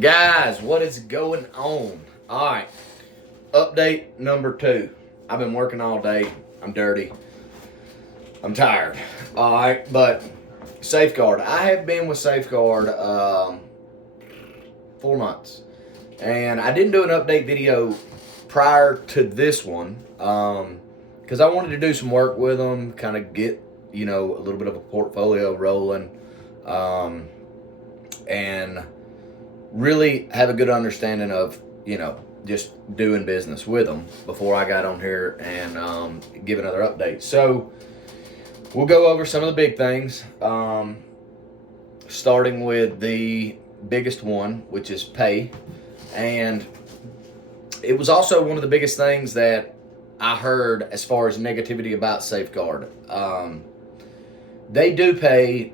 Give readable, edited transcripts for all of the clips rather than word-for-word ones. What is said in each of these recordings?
Guys, what is going on? All right, update number 2. I've been working all day. I'm dirty. I'm tired. All right, but Safeguard. I have been with Safeguard 4 months, and I didn't do an update video prior to this one because I wanted to do some work with them, kind of get a little bit of a portfolio rolling, and really have a good understanding of, just doing business with them before I got on here and give another update. So we'll go over some of the big things, starting with the biggest one, which is pay. And it was also one of the biggest things that I heard as far as negativity about Safeguard. They do pay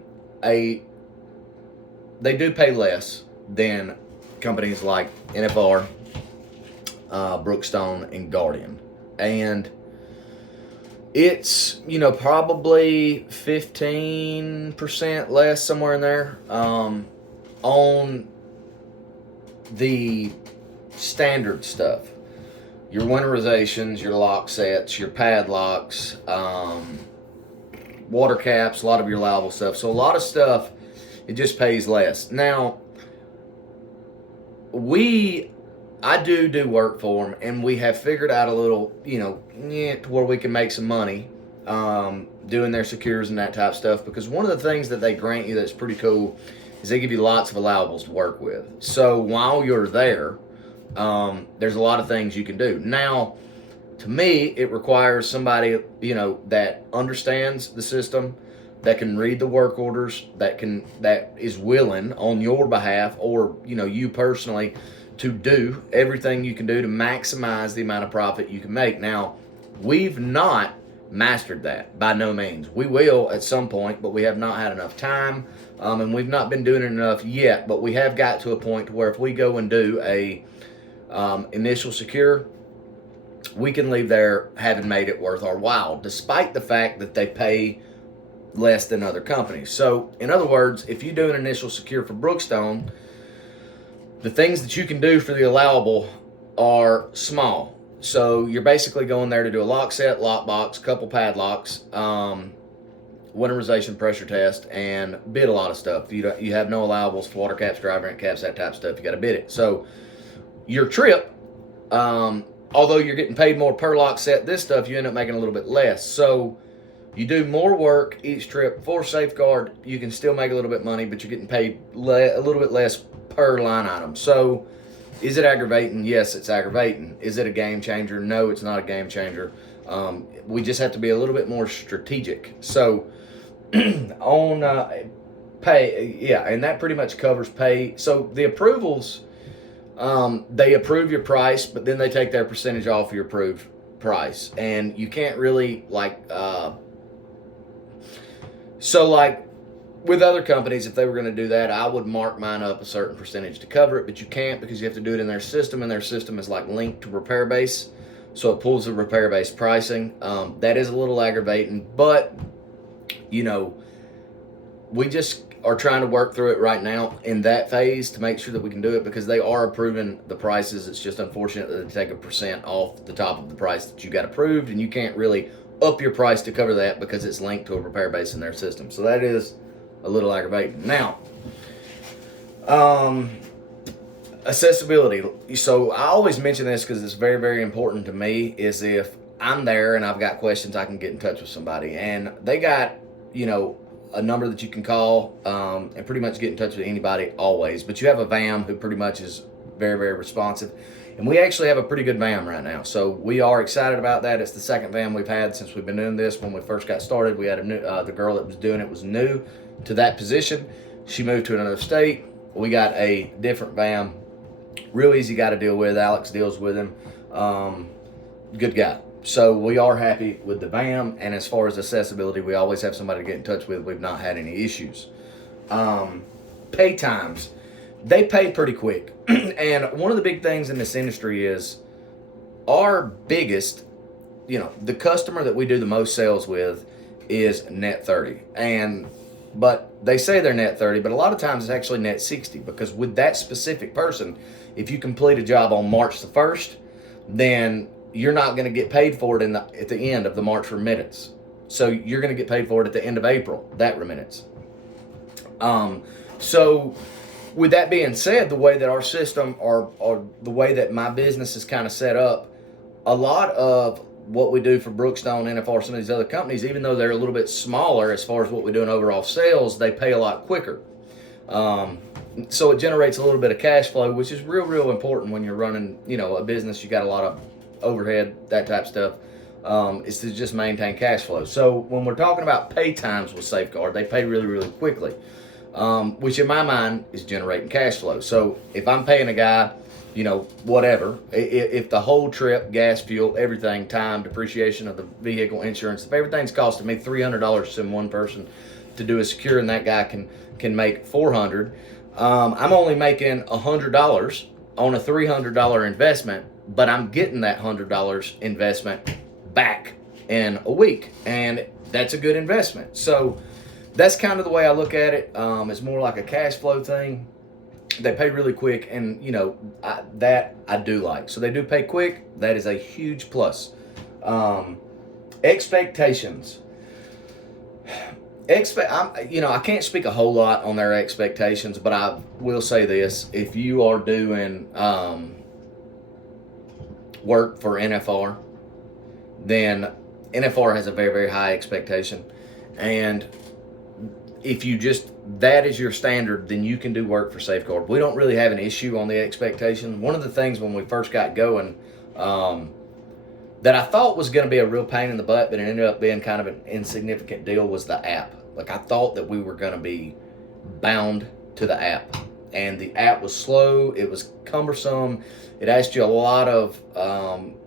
less than companies like NFR, Brookestone, and Guardian. And it's, probably 15% less, somewhere in there, on the standard stuff. Your winterizations, your lock sets, your padlocks, water caps, a lot of your allowable stuff. So a lot of stuff, it just pays less. Now, I do work for them, and we have figured out a little, to where we can make some money doing their secures and that type of stuff, because one of the things that they grant you that's pretty cool is they give you lots of allowables to work with. So while you're there, there's a lot of things you can do. Now, to me, it requires somebody, that understands the system, that can read the work orders, that is willing on your behalf, or you personally, to do everything you can do to maximize the amount of profit you can make. Now, we've not mastered that by no means. We will at some point, but we have not had enough time, and we've not been doing it enough yet. But we have got to a point to where if we go and do a initial secure, we can leave there having made it worth our while, despite the fact that they pay less than other companies. So, in other words, if you do an initial secure for Brookestone, the things that you can do for the allowable are small. So you're basically going there to do a lock set, lock box, couple padlocks, winterization pressure test, and bid a lot of stuff. You have no allowables for water caps, driver vent caps, that type of stuff. You got to bid it. So your trip, although you're getting paid more per lock set, this stuff you end up making a little bit less. So you do more work each trip for Safeguard. You can still make a little bit of money, but you're getting paid a little bit less per line item. So is it aggravating? Yes, it's aggravating. Is it a game changer? No, it's not a game changer. We just have to be a little bit more strategic. So on pay, yeah, and that pretty much covers pay. So the approvals, they approve your price, but then they take their percentage off your approved price. And you can't really with other companies, if they were going to do that, I would mark mine up a certain percentage to cover it, but you can't, because you have to do it in their system, and their system is linked to repair base, so it pulls the repair base pricing. That is a little aggravating, but we just are trying to work through it right now in that phase to make sure that we can do it, because they are approving the prices. It's just unfortunate that they take a percent off the top of the price that you got approved, and you can't really up your price to cover that because it's linked to a repair base in their system. So that is a little aggravating. Now, accessibility. So I always mention this because it's very, very important to me, is if I'm there and I've got questions, I can get in touch with somebody. And they got, a number that you can call and pretty much get in touch with anybody always. But you have a VAM who pretty much is very, very responsive. And we actually have a pretty good VAM right now. So we are excited about that. It's the second VAM we've had since we've been doing this. When we first got started, we had a new, the girl that was doing it was new to that position. She moved to another state. We got a different VAM. Real easy guy to deal with. Alex deals with him. Good guy. So we are happy with the VAM. And as far as accessibility, we always have somebody to get in touch with. We've not had any issues. Pay times. They pay pretty quick. And one of the big things in this industry is our biggest, the customer that we do the most sales with is Net 30. And but they say they're net 30, but a lot of times it's actually net 60, because with that specific person, if you complete a job on March the 1st, then you're not going to get paid for it at the end of the March remittance. So you're going to get paid for it at the end of April, that remittance. So with that being said, the way that our system, or the way that my business is kind of set up, a lot of what we do for Brookestone, NFR, some of these other companies, even though they're a little bit smaller as far as what we do in overall sales, they pay a lot quicker. So it generates a little bit of cash flow, which is real important when you're running, a business. You got a lot of overhead, that type of stuff. Is to just maintain cash flow. So when we're talking about pay times with Safeguard, they pay really quickly, which in my mind is generating cash flow. So if I'm paying a guy, whatever, if the whole trip, gas, fuel, everything, time, depreciation of the vehicle, insurance, if everything's costing me $300 to send one person to do a secure, and that guy can make $400, I'm only making $100 on a $300 investment, but I'm getting that $100 investment back in a week, and that's a good investment. So that's kind of the way I look at it. It's more like a cash flow thing. They pay really quick, and that I do like. So they do pay quick. That is a huge plus. Expectations. I can't speak a whole lot on their expectations, but I will say this: if you are doing work for NFR, then NFR has a very high expectation, and if that is your standard, then you can do work for Safeguard. We don't really have an issue on the expectation. One of the things when we first got going, that I thought was going to be a real pain in the butt, but it ended up being kind of an insignificant deal, was the app. Like, I thought that we were going to be bound to the app, and the app was slow. It was cumbersome. It asked you a lot of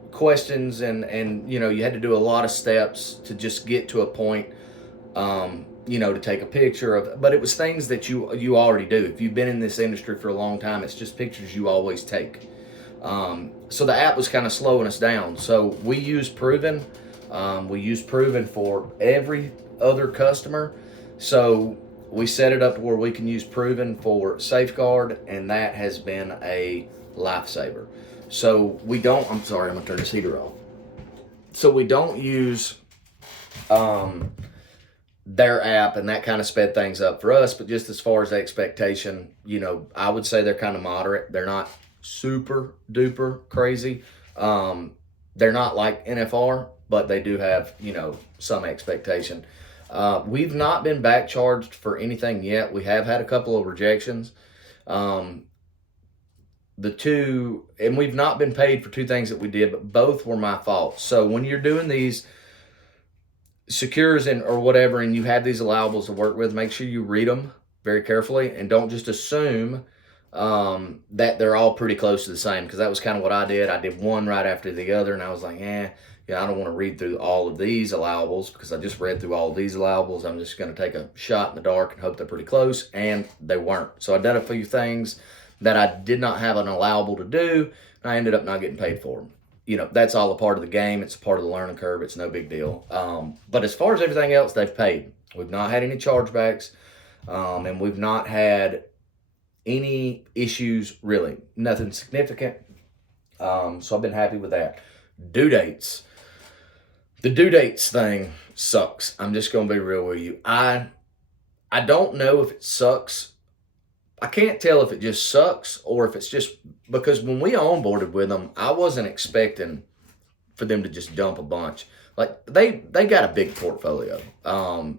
questions, and you had to do a lot of steps to just get to a point, to take a picture of. But it was things that you already do. If you've been in this industry for a long time, it's just pictures you always take. So the app was kind of slowing us down. So we use Proven. We use Proven for every other customer. So we set it up to where we can use Proven for Safeguard, and that has been a lifesaver. So we don't, I'm sorry, I'm gonna turn this heater off. So we don't use their app, and that kind of sped things up for us. But just as far as expectation, I would say they're kind of moderate. They're not super duper crazy. They're not like NFR, but they do have, some expectation. We've not been back charged for anything yet. We have had a couple of rejections. And we've not been paid for two things that we did, but both were my fault. So when you're doing these secures or whatever, and you have these allowables to work with, make sure you read them very carefully, and don't just assume that they're all pretty close to the same, because that was kind of what I did. I did one right after the other, and I was like, I don't want to read through all of these allowables, because I just read through all of these allowables. I'm just going to take a shot in the dark and hope they're pretty close, and they weren't. So I did a few things that I did not have an allowable to do, and I ended up not getting paid for them. That's all a part of the game. It's a part of the learning curve. It's no big deal. But as far as everything else, they've paid. We've not had any chargebacks, and we've not had any issues, really. Nothing significant. So I've been happy with that. Due dates. The due dates thing sucks. I'm just going to be real with you. I don't know if it sucks. I can't tell if it just sucks or if it's just because when we onboarded with them, I wasn't expecting for them to just dump a bunch. Like, they got a big portfolio,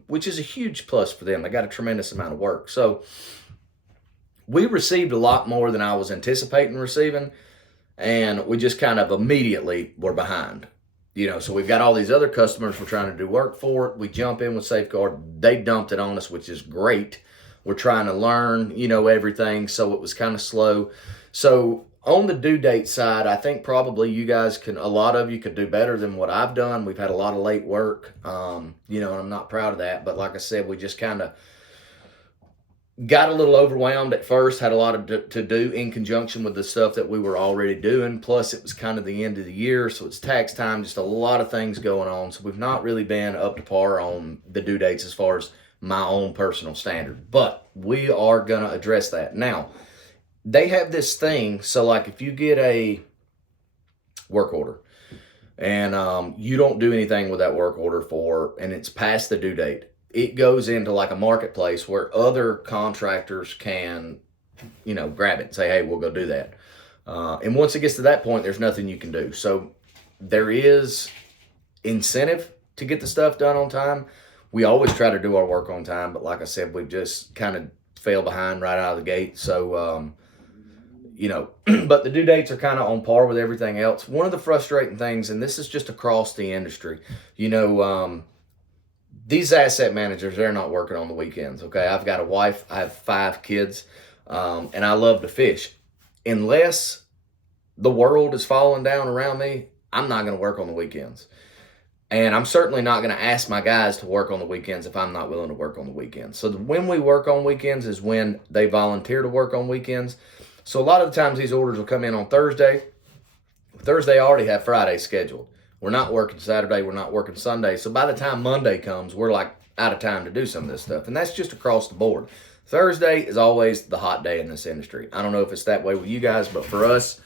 which is a huge plus for them. They got a tremendous amount of work. So we received a lot more than I was anticipating receiving, and we just kind of immediately were behind. So we've got all these other customers we're trying to do work for. We jump in with Safeguard. They dumped it on us, which is great. We're trying to learn, everything, so it was kind of slow. So on the due date side, I think probably a lot of you could do better than what I've done. We've had a lot of late work, and I'm not proud of that. But like I said, we just kind of got a little overwhelmed at first, had a lot to do in conjunction with the stuff that we were already doing. Plus, it was kind of the end of the year, so it's tax time, just a lot of things going on. So we've not really been up to par on the due dates as far as my own personal standard. But we are going to address that. Now, they have this thing. So, like, if you get a work order and you don't do anything with that work order and it's past the due date, it goes into like a marketplace where other contractors can, grab it and say, hey, we'll go do that. And once it gets to that point, there's nothing you can do. So there is incentive to get the stuff done on time. We always try to do our work on time, but like I said, we've just kind of fell behind right out of the gate. So, but the due dates are kind of on par with everything else. One of the frustrating things, and this is just across the industry, these asset managers, they're not working on the weekends. Okay. I've got a wife, I have 5 kids, and I love to fish. Unless the world is falling down around me, I'm not going to work on the weekends. And I'm certainly not going to ask my guys to work on the weekends if I'm not willing to work on the weekends. So when we work on weekends is when they volunteer to work on weekends. So a lot of the times these orders will come in on Thursday. Thursday, I already have Friday scheduled. We're not working Saturday. We're not working Sunday. So by the time Monday comes, we're like out of time to do some of this stuff. And that's just across the board. Thursday is always the hot day in this industry. I don't know if it's that way with you guys, but for us,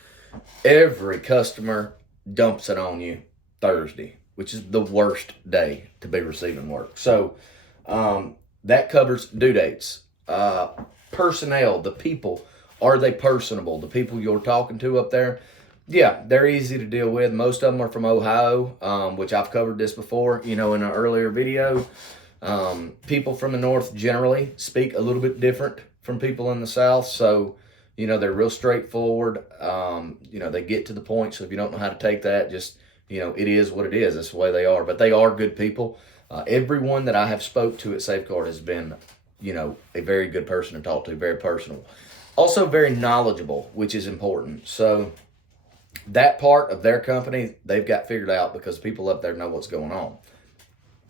every customer dumps it on you Thursday, which is the worst day to be receiving work. So that covers due dates. Personnel, the people, are they personable? The people you're talking to up there, yeah, they're easy to deal with. Most of them are from Ohio, which I've covered this before, in an earlier video. People from the north generally speak a little bit different from people in the south. So, they're real straightforward. They get to the point. So if you don't know how to take that, just, it is what it is. That's the way they are. But they are good people. Everyone that I have spoke to at Safeguard has been, a very good person to talk to, very personal. Also very knowledgeable, which is important. So that part of their company, they've got figured out because people up there know what's going on,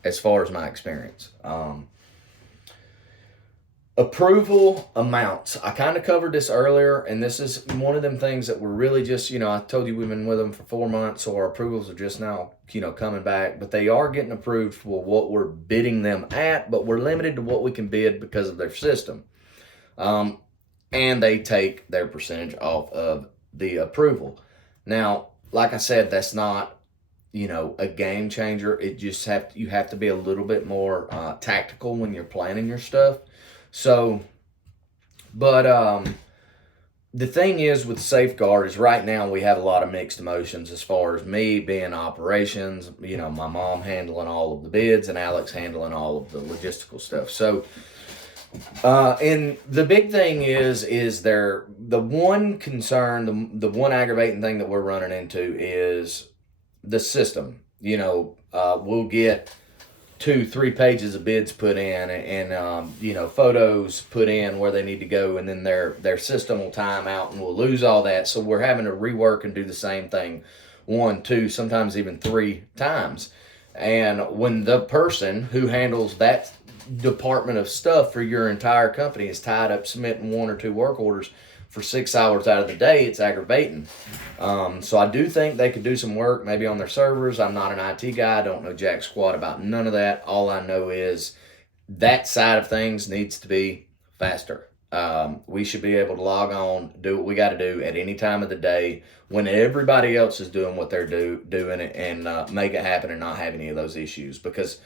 as far as my experience. Approval amounts. I kind of covered this earlier, and this is one of them things that we're really just, I told you we've been with them for 4 months, so our approvals are just now, coming back, but they are getting approved for what we're bidding them at, but we're limited to what we can bid because of their system. And they take their percentage off of the approval. Now, like I said, that's not, a game changer. It just you have to be a little bit more tactical when you're planning your stuff. So, but the thing is with Safeguard is right now we have a lot of mixed emotions as far as me being operations, my mom handling all of the bids and Alex handling all of the logistical stuff. So, and the big thing is the one concern, the one aggravating thing that we're running into is the system. We'll get 2-3 pages of bids put in and photos put in where they need to go, and then their system will time out and we'll lose all that. So we're having to rework and do the same thing 1, 2, sometimes even 3 times. And when the person who handles that department of stuff for your entire company is tied up submitting 1 or 2 work orders for 6 hours out of the day, it's aggravating. So I do think they could do some work maybe on their servers. I'm not an IT guy. I don't know jack squat about none of that. All I know is that side of things needs to be faster. We should be able to log on, do what we got to do at any time of the day when everybody else is doing what they're doing and make it happen and not have any of those issues. Because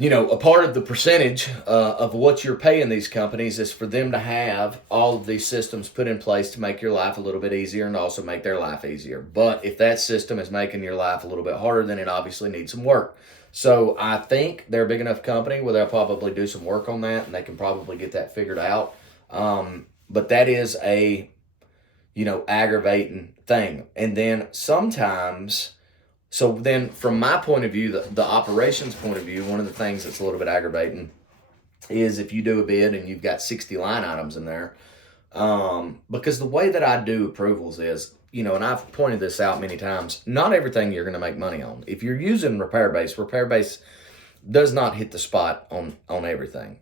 a part of the percentage of what you're paying these companies is for them to have all of these systems put in place to make your life a little bit easier and also make their life easier. But if that system is making your life a little bit harder, then it obviously needs some work. So I think they're a big enough company where they'll probably do some work on that and they can probably get that figured out. But that is a, aggravating thing. And then sometimes... So then from my point of view, the operations point of view, one of the things that's a little bit aggravating is if you do a bid and you've got 60 line items in there, because the way that I do approvals is, and I've pointed this out many times, not everything you're going to make money on. If you're using repair base does not hit the spot on everything.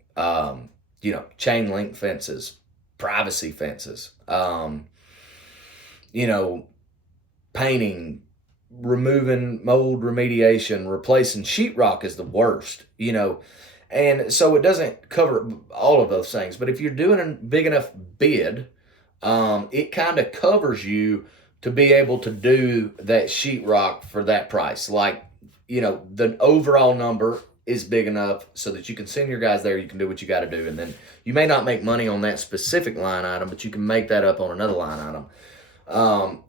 Chain link fences, privacy fences, painting, removing mold remediation, replacing sheetrock is the worst, And so it doesn't cover all of those things. But if you're doing a big enough bid, it kind of covers you to be able to do that sheetrock for that price. Like, the overall number is big enough so that you can send your guys there, you can do what you got to do, and then you may not make money on that specific line item, but you can make that up on another line item.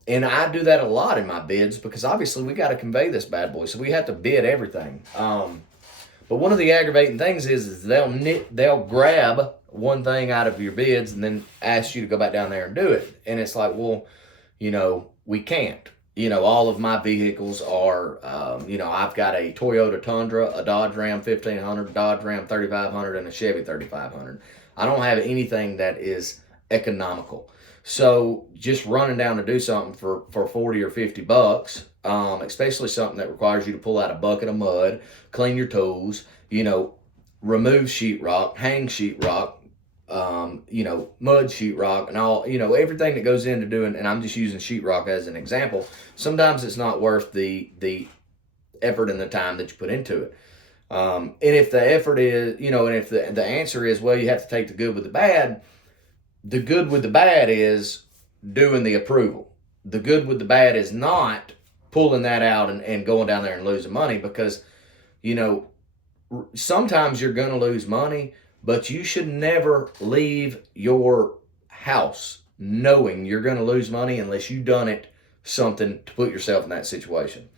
And I do that a lot in my bids because obviously we got to convey this bad boy, so we have to bid everything. But one of the aggravating things is they'll grab one thing out of your bids and then ask you to go back down there and do it. And it's like, well, we can't. All of my vehicles are, I've got a Toyota Tundra, a Dodge Ram 1500, Dodge Ram 3500, and a Chevy 3500. I don't have anything that is economical. So just running down to do something for 40 or 50 bucks, especially something that requires you to pull out a bucket of mud, clean your tools, remove sheetrock, hang sheetrock, mud sheetrock, and all, everything that goes into doing, and I'm just using sheetrock as an example. Sometimes it's not worth the effort and the time that you put into it. And if the effort is, and if the answer is, well, you have to take the good with the bad is doing the approval. The good with the bad is not pulling that out and going down there and losing money because, sometimes you're going to lose money, but you should never leave your house knowing you're going to lose money unless you've done it something to put yourself in that situation.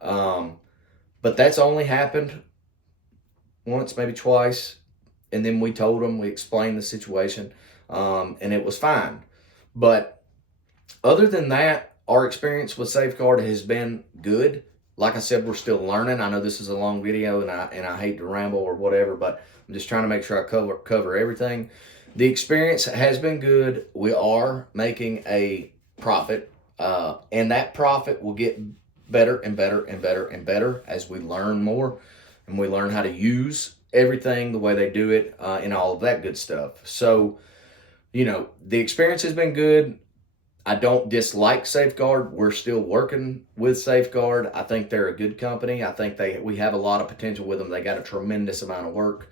But that's only happened once, maybe twice. And then we told them, we explained the situation, and it was fine. But other than that, our experience with Safeguard has been good. Like I said, we're still learning. I know this is a long video, and I hate to ramble or whatever, but I'm just trying to make sure I cover everything. The experience has been good. We are making a profit, and that profit will get better and better and better and better as we learn more and we learn how to use everything the way they do it, and all of that good stuff. So, the experience has been good. I don't dislike Safeguard. We're still working with Safeguard. I think they're a good company. I think we have a lot of potential with them. They got a tremendous amount of work.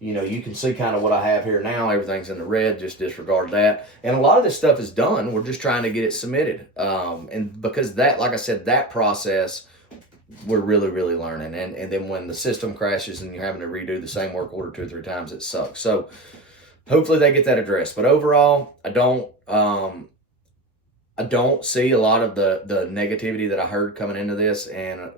You can see kind of what I have here now. Everything's in the red. Just disregard that. And a lot of this stuff is done. We're just trying to get it submitted. And because that, like I said, that process, we're really, really learning. And then when the system crashes and you're having to redo the same work order 2 or 3 times, it sucks. So hopefully they get that addressed. But overall, I don't see a lot of the negativity that I heard coming into this. And,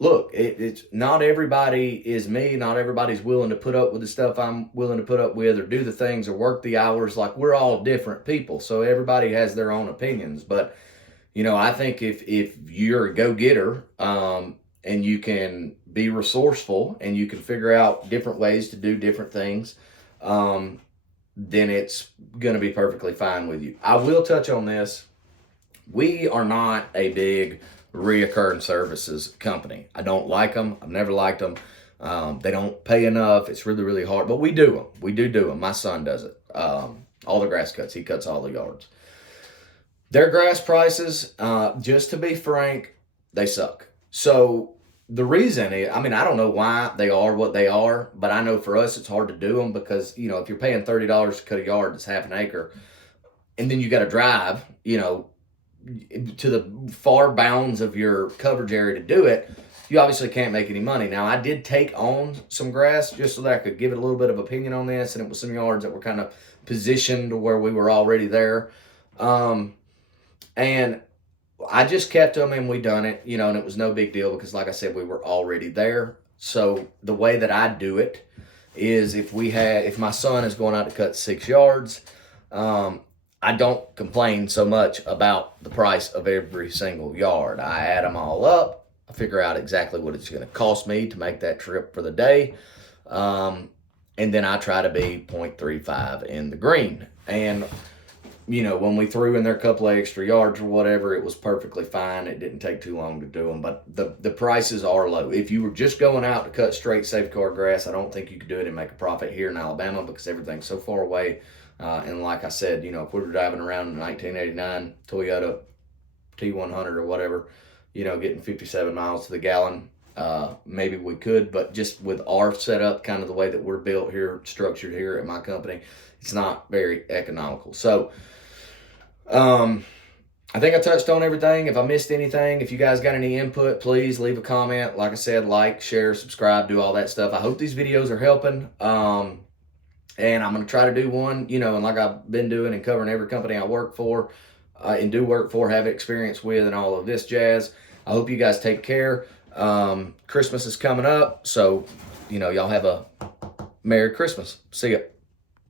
look, it's not everybody is me. Not everybody's willing to put up with the stuff I'm willing to put up with or do the things or work the hours. Like, we're all different people. So everybody has their own opinions. But, I think if you're a go-getter, and you can be resourceful and you can figure out different ways to do different things, then it's going to be perfectly fine with you. I will touch on this. We are not a big reoccurring services company. I don't like them. I've never liked them. They don't pay enough. It's really, really hard. But we do them. We do them. My son does it. All the grass cuts. He cuts all the yards. Their grass prices, just to be frank, they suck. So the reason is, I don't know why they are what they are, but I know for us it's hard to do them because, if you're paying $30 to cut a yard that's half an acre, and then you got to drive, to the far bounds of your coverage area to do it, you obviously can't make any money. Now, I did take on some grass just so that I could give it a little bit of opinion on this, and it was some yards that were kind of positioned to where we were already there. And I just kept them and we done it, and it was no big deal because, like I said, we were already there. So the way that I do it is if my son is going out to cut 6 yards, I don't complain so much about the price of every single yard. I add them all up. I figure out exactly what it's going to cost me to make that trip for the day. And then I try to be 0.35 in the green. And when we threw in there a couple of extra yards or whatever, it was perfectly fine. It didn't take too long to do them, but the prices are low. If you were just going out to cut straight Safeguard grass, I don't think you could do it and make a profit here in Alabama because everything's so far away. And like I said, if we were driving around in a 1989 Toyota T100 or whatever, getting 57 miles to the gallon, maybe we could, but just with our setup, kind of the way that we're built here, structured here at my company, it's not very economical. So, I think I touched on everything. If I missed anything, if you guys got any input, please leave a comment. Like I said, like, share, subscribe, do all that stuff. I hope these videos are helping. And I'm going to try to do one, and like I've been doing and covering every company I work for and do work for, have experience with, and all of this jazz. I hope you guys take care. Christmas is coming up, so, y'all have a Merry Christmas. See ya.